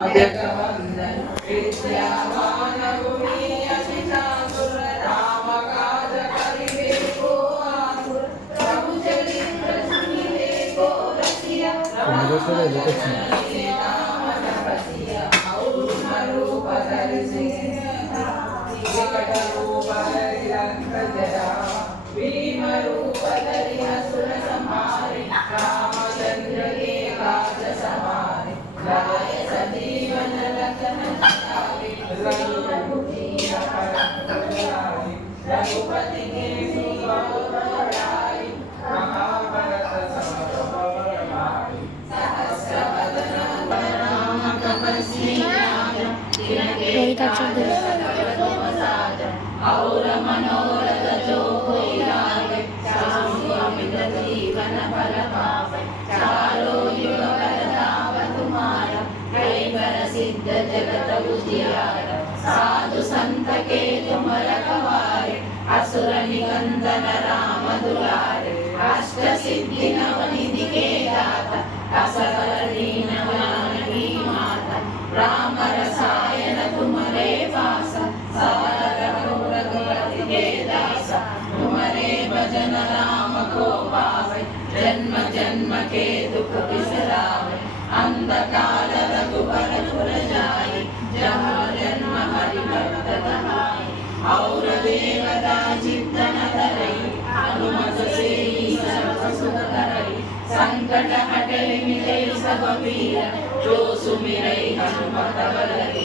जगवंदन विद्यावान गुणी अति चातुर राम काज करिबे को आतुर प्रभु चरित्र सुनिबे को रसिया राम रसिया और रूप धरि विकट रूप धरि लंक जया भीम रूप धरि असुर संहारे रामचंद्र के काज सवारे लाय सजीवन लखन जियाए रघुपति के सुबोधराई महाभारत सम भव भाई सहस्रवदन राम तपस्वी और मनोरथ जो कोई लागे शाश्वत जीवन फल पावे चारों युग प्रताप तुम्हारा कई प्रसिद्ध जगत उजियारा साधु संत के तुम रखवारे असुर निकंदन राम दुलारे अष्ट सिद्धि नवनिधि के दाता असबर दीन जानकी माता राम रसायन तुम्हारे पासा रघुपति के दासा तुम्हारे भजन राम को पावे जन्म जन्म के दुख बिसरावे अंधकार रघुबर पुर जाई जहाँ जन्म हरि भक्त कहाई और देवता चित्तन धरई हनुमत से सर्व सुख करई संकट हटे मिटे सब पीरा जो सुमिरई हनुमत बल